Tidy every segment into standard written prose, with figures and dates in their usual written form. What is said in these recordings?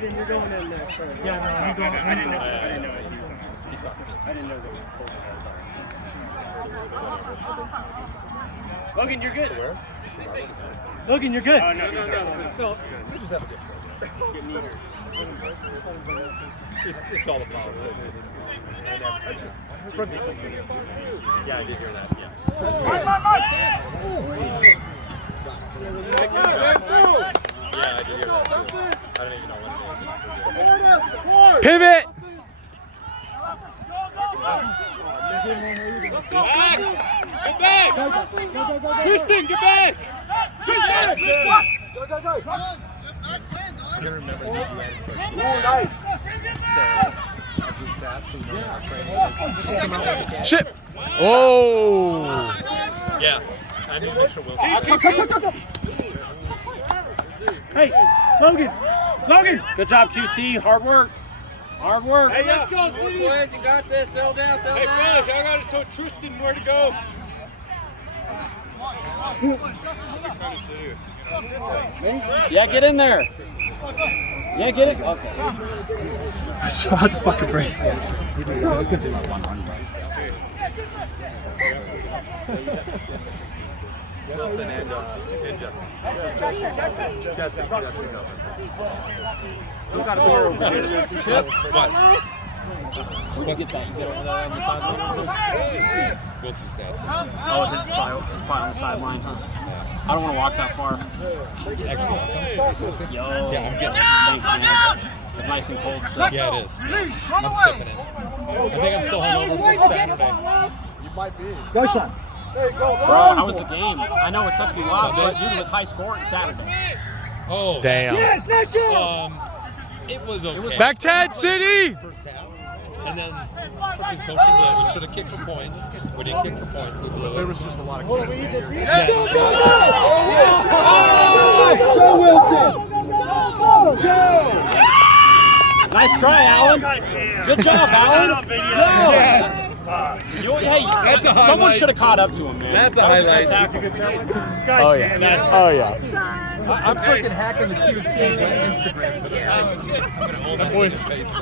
You're going in there, sorry. Yeah, no, I'm going. I didn't know that. I didn't know that. Logan, you're good. Where? Logan, you're good. Oh, no. We just have a good It's all the power. Yeah, I did hear that. Yeah. Yeah, I did hear that too. I don't even know what. Pivot! Get back! Tristan, get back! Tristan! I'm gonna remember to get you added to our team. Shit! Oh! Yeah, I need to make sure Wilson. Hey, Logan! Logan! Good job, QC. Hard work. Hard work. Hey, let's go, City! You got this. Settle down. Hey, fellas, y'all gotta tell Tristan where to go. Yeah, get in there. Yeah, get it. Okay. I still had to fucking break. Wilson and Justin. Justin, no. Who got a beer over here? What? Where'd you get that? You get over there on the sideline? Wilson's dad. Oh, this is probably on the sideline, huh? I don't want to walk that far. Actually, want some? Yo. Yeah, I'm getting it. Thanks, man. It's nice and cold still. Yeah, it is. I'm sipping it. I think I'm still hungover from Saturday. You might be. Go, son. Bro, how was the game? I know it sucks we lost, but dude, it was high scoring Saturday. Oh. Damn. Yes, nice job! It was okay. Back 10, City! First half. And then freaking coaching that we should have kicked for points. We didn't kick for points. There was just a lot of Oh, we need this. Go, Wilson! Nice try, Alan. Good job, Alan. Yes. Hey, someone should have caught up to him, man. That's a That was highlight. good tackle. Oh, yeah. Oh, yeah. I'm freaking hacking the QC Instagram.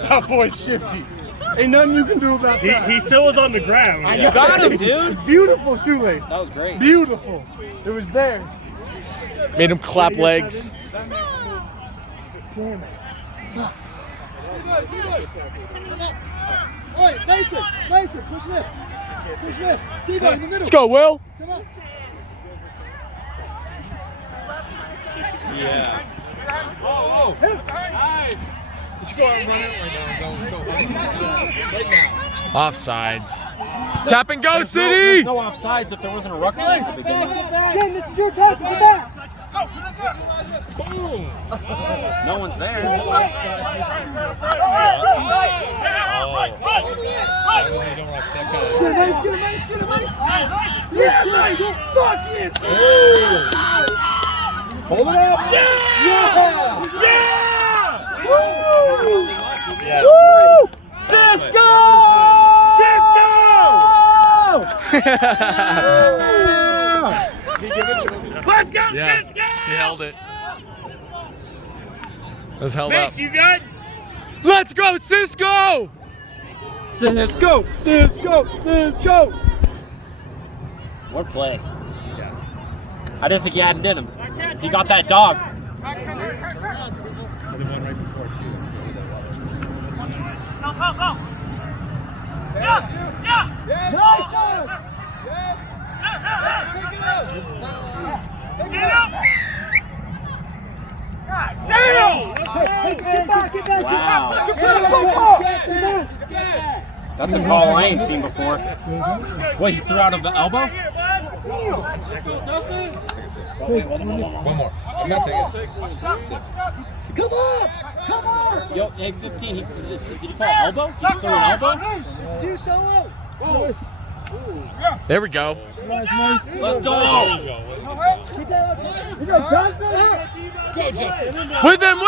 That boy's shifty. Ain't nothing you can do about that. He still was on the ground. You got him, dude. Beautiful shoelace. That was great. Beautiful. It was there. Made him clap legs. Damn it. Alright, Mason, push left. Push left. Divo in the middle. Let's go, Will. Come on. Yeah. Oh. Hey. You should go out and run it right now. Offsides. Tap and go, City! There's no offsides if there wasn't a ruck play at the beginning. Jen, this is your time. Get back. Boom. No one's there. Oh. Get him, nice. Yeah, nice. Fuck yes. Hold it up. Yeah. Woo! Cisco! Let's go, Yeah, Cisco! he held it. Let's held Mace, up. you good? Let's go, Cisco! Cisco! What play? I didn't think he had it in him. He got that dog. Nice dog. Hey, get back. Wow. That's a call I ain't seen before. Wait, he threw out of the elbow? One more. I'm not taking it. Come on. Yo, hey, 15. Did he call elbow? Did he throw an elbow? This is you solo. There we go. Let's go. Get that outside. You got Dustin. Go, Justin. With him!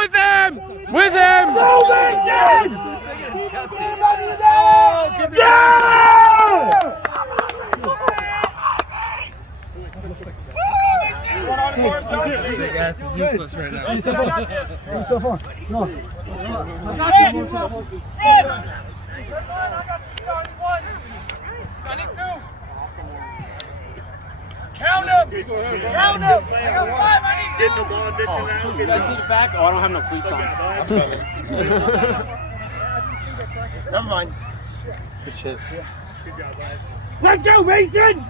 Big ass is useless right now. Hey, step on. Hey, step on. No. Count him! Count him! I got 5, I need 2! You guys need it back? Oh, I don't have no cleats on. Never mind. Good shit. Let's go, Mason!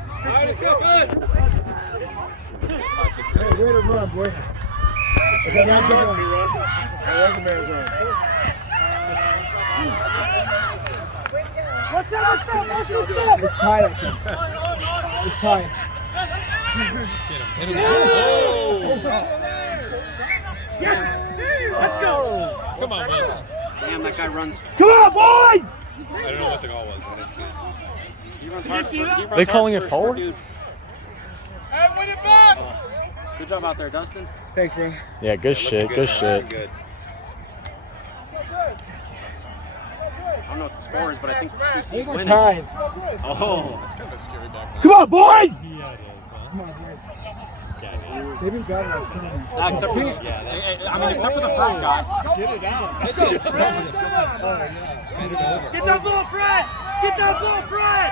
Hey, way to run, boy. Okay, now keep going. There's the Bears run. Watch out! It's tight, I think. It's tight. Yes! Let's go! Come on, Mason. Damn, that guy runs. Come on, boys! I don't know what the call was. I didn't see it. He runs hard. He runs They calling hard it for a forward? dude. Hey, win it back! Good job out there, Dustin. Thanks, bro. Yeah, good shit, good shit. Good. I don't know what the score is, but I think QC's winning. Time. Oh. That's kind of a scary back. Come on, boys! Yeah, it is, huh? Come on, boys. Yeah, it is. They've been better at time. Except for except for the first guy. Get it out. Get that ball, Fred! Get that ball, Fred!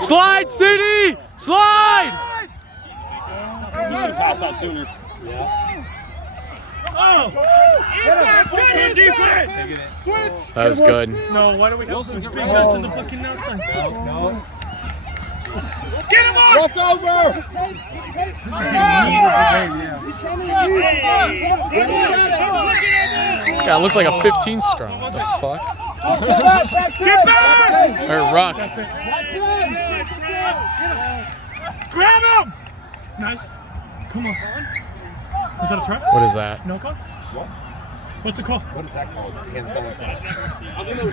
Slide, City! Slide! He should have passed that sooner. Good defense! That was good. No, why do we have Wilson, to get bring rid us of in the fucking outside? No. Get him on! Walk over! God, it looks like a 15 scrum. What the fuck? Get back! Or ruck. Grab him! Nice. Come on. Is that a try? What is that? No call? What's the call? What is that called? Hands down like that.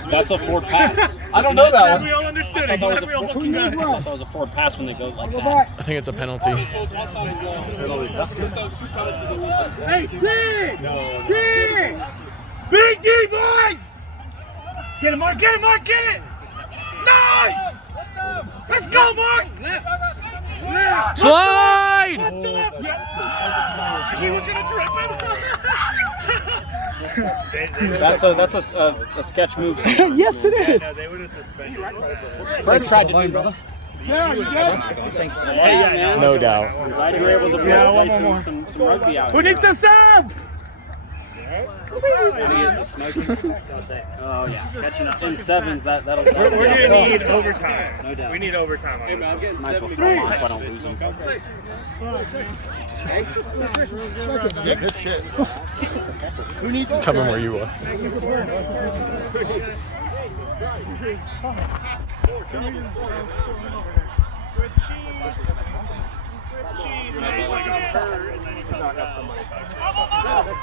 That's a forward pass. I don't know that one. We all understood it. I thought that was We all fucking got it. I thought that was a forward pass when they go like that. I think it's a penalty. That's good. Hey, D! D! Big D, boys! Get him, Mark, get it, Mark, get it! Nice! Let's go, Mark! Slide! He was gonna trip That's a sketch move. Yes, it is. Fred tried to do that. Yeah, you good? No doubt. I'm glad you were able to play some rugby out Who here. needs a sub? And he is a smoking. Oh yeah, catching up in sevens. That'll. We're gonna need overtime. No doubt. We need overtime on this. Might as well throw him on so I don't lose him. Yeah, good shit. Who needs a Coming where you are.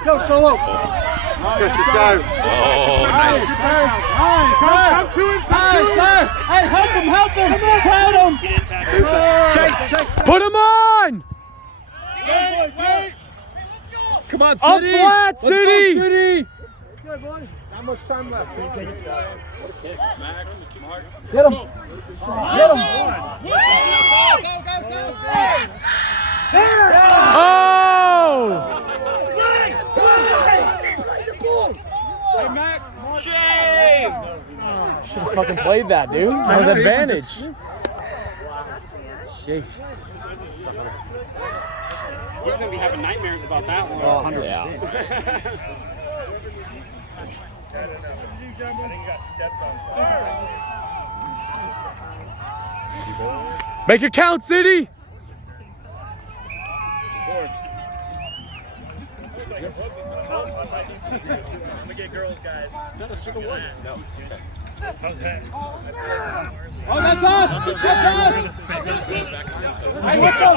Go, Solo. Yes, let's go. Oh, nice. Come to him, Hey, help him. Crowd him. Chase. Put him on! Come on, Up flat, City! City. Good, boys. Not much time left. Get him. Get him. Oh! Shame! Should have fucking played that, dude. That was advantage. He's gonna be having nightmares about that one. Oh, 100%. Yeah. Make it count, City! I'm gonna get girls, guys. Not a single one. No. How's that? Oh, that's us. That's us. Hey, what's up?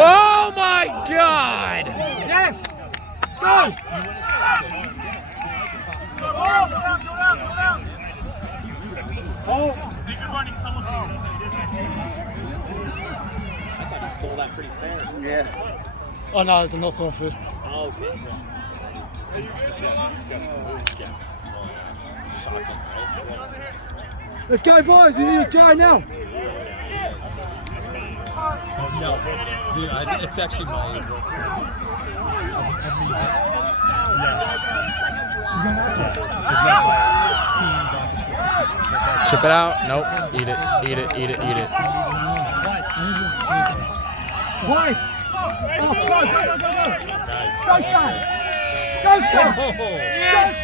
Oh my God! Yes. Go. I thought he stole that pretty fair. Yeah. Oh no, it's the North going first. Oh, okay. Yeah, he's got some moves. Yeah. Shocking, right? Let's go, boys. We need to try now. No, dude, it's actually my. Chip it out. Nope. Eat it. Eat it. Eat it. Eat it. Why? Oh, go, go, go, go, go. Go side. Go side. Go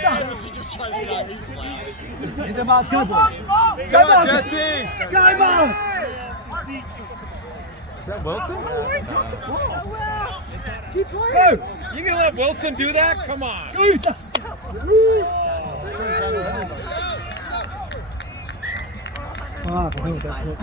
side. Jesse just tries to grab his leg. Get the boss, go, boy. Go on, Jesse! Go, boss. Is that Wilson? Keep playing. You gonna let Wilson do that? Come on. Go, Utah. Ah, I think that's it.